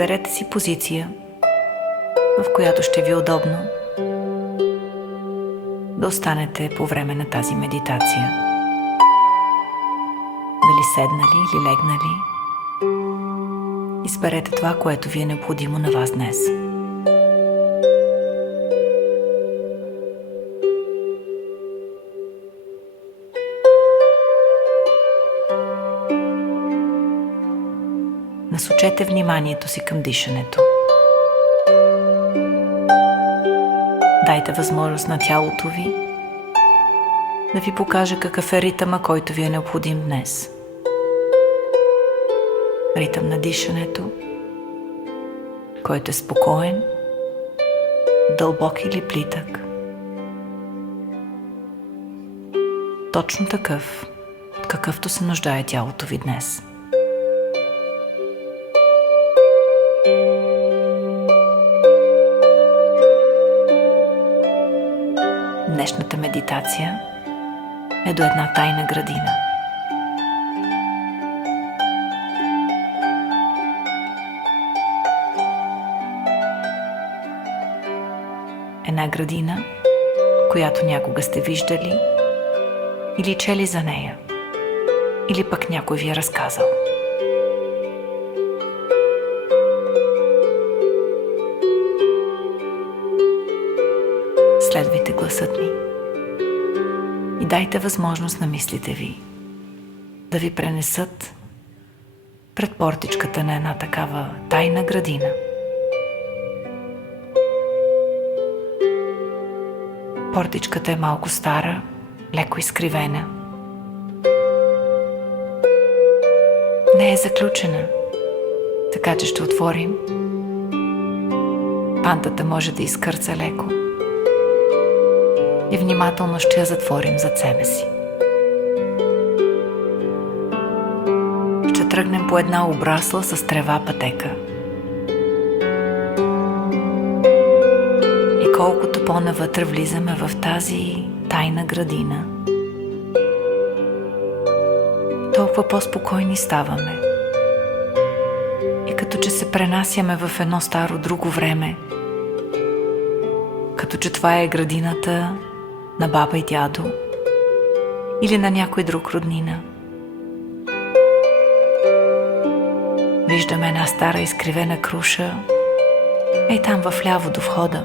изберете си позиция, в която ще ви е удобно да останете по време на тази медитация. Дали седнали или легнали, изберете това, което ви е необходимо на вас днес. Насочете вниманието си към дишането. Дайте възможност на тялото ви да ви покаже какъв е ритъма, който ви е необходим днес. Ритъм на дишането, който е спокоен, дълбок или плитък. Точно такъв, от какъвто се нуждае тялото ви днес. Днешната медитация е до една тайна градина. Една градина, която някога сте виждали или чели за нея, или пък някой ви е разказал. Следвайте гласът ми и дайте възможност на мислите ви да ви пренесат пред портичката на една такава тайна градина. Портичката е малко стара, леко изкривена. Не е заключена, така че ще отворим. Пантата може да изкърца леко и внимателно ще я затворим зад себе си. Ще тръгнем по една обрасла с трева пътека. И колкото по-навътре влизаме в тази тайна градина, толкова по-спокойни ставаме. И като че се пренасяме в едно старо друго време, като че това е градината на баба и дядо или на някой друг роднина. Виждаме една стара изкривена круша, ей там вляво до входа.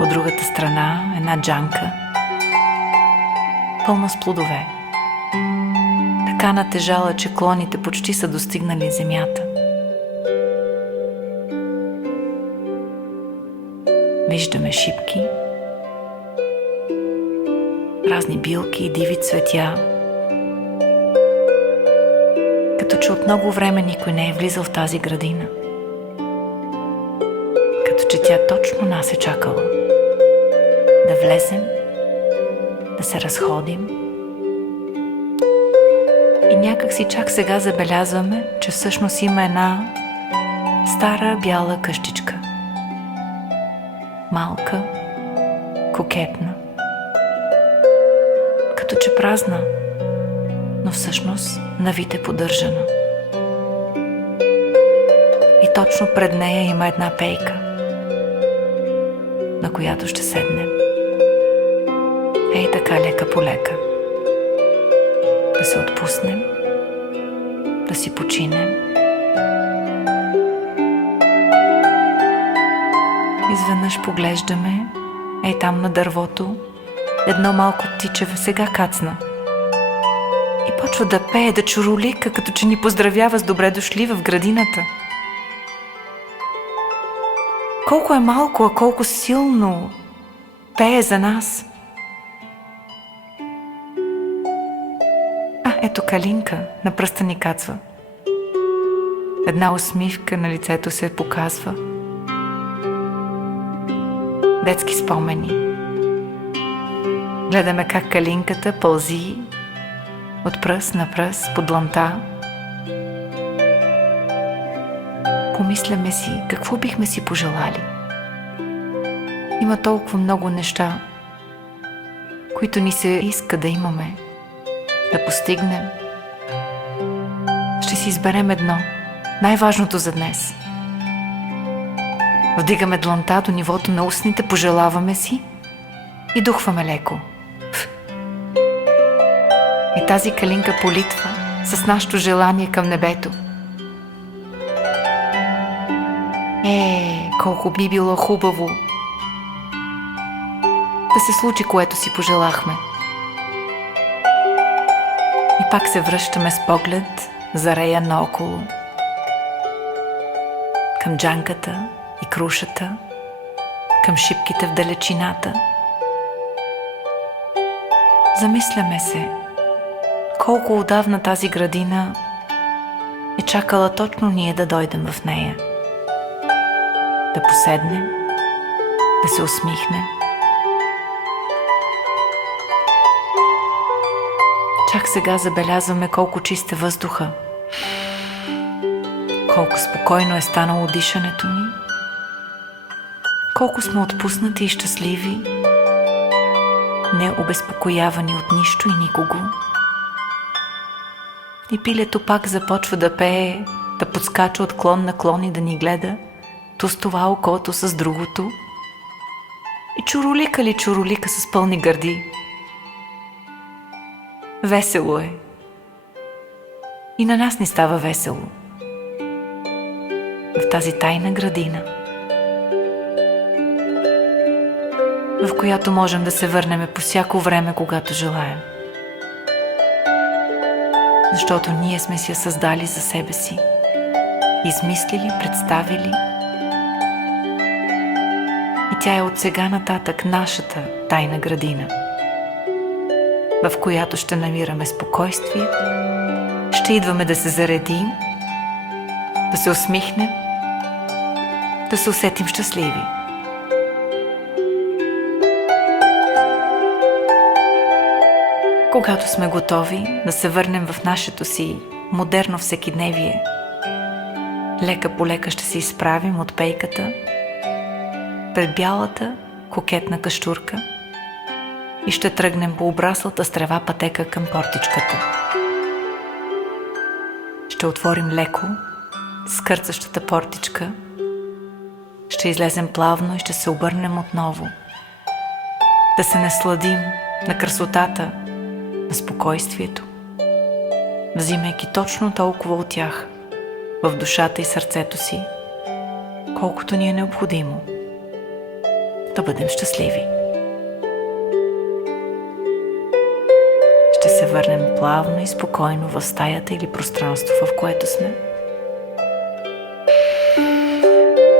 От другата страна една джанка, пълна с плодове. Така натежала, че клоните почти са достигнали земята. Виждаме шипки, разни билки и диви цветя. Като че от много време никой не е влизал в тази градина. Като че тя точно нас е чакала. Да влезем, да се разходим. И някак си чак сега забелязваме, че всъщност има една стара бяла къщичка. Малка, кокетна. Като че празна, но всъщност навите поддържана. И точно пред нея има една пейка, на която ще седнем. Ей така, лека по лека. Да се отпуснем, да си починем. Изведнъж поглеждаме, ей там на дървото, едно малко птиче сега кацна. И почва да пее, да чуролика, като че ни поздравява с добре дошли в градината. Колко е малко, а колко силно пее за нас. Ето Калинка, на пръста ни кацва. Една усмивка на лицето се показва. Детски спомени. Гледаме как Калинката пълзи от пръст на пръст по дланта. Помисляме си какво бихме си пожелали. Има толкова много неща, които ни се иска да имаме, да постигнем. Ще си изберем едно, най-важното за днес. Вдигаме дланта до нивото на устните, пожелаваме си и духваме леко. И тази калинка политва с нашето желание към небето. Колко би било хубаво да се случи, което си пожелахме. И пак се връщаме с поглед зареян наоколо, към джанката и крушата, към шипките в далечината. Замисляме се, колко отдавна тази градина е чакала точно ние да дойдем в нея. Да поседнем, да се усмихнем. Чак сега забелязваме колко чист е въздуха, колко спокойно е станало дишането ни, колко сме отпуснати и щастливи, не обезпокоявани от нищо и никого. И пилето пак започва да пее, да подскача от клон на клон и да ни гледа, то с това окото с другото. И чуролика ли чуролика с пълни гърди. Весело е. И на нас ни става весело. В тази тайна градина, в която можем да се върнем по всяко време, когато желаем. Защото ние сме си я създали за себе си. Измислили, представили. И тя е от сега нататък нашата тайна градина, в която ще намираме спокойствие, ще идваме да се заредим, да се усмихнем, да се усетим щастливи. Когато сме готови да се върнем в нашето си модерно всекидневие, лека по лека ще се изправим от пейката пред бялата кокетна кащурка и ще тръгнем по обраслата с трева пътека към портичката. Ще отворим леко скърцащата портичка, ще излезем плавно и ще се обърнем отново. Да се насладим на красотата, на спокойствието, взимайки точно толкова от тях в душата и сърцето си, колкото ни е необходимо да бъдем щастливи. Ще се върнем плавно и спокойно в стаята или пространство, в което сме.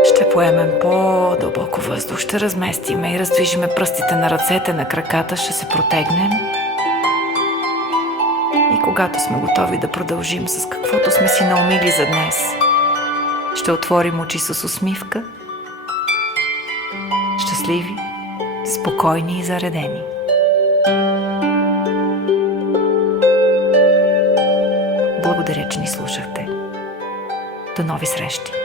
Ще поемем по-дълбоко въздух, ще разместиме и раздвижиме пръстите на ръцете, на краката, ще се протегнем. И когато сме готови да продължим с каквото сме си наумили за днес, ще отворим очи с усмивка, щастливи, спокойни и заредени. Благодаря, че ни слушахте. До нови срещи!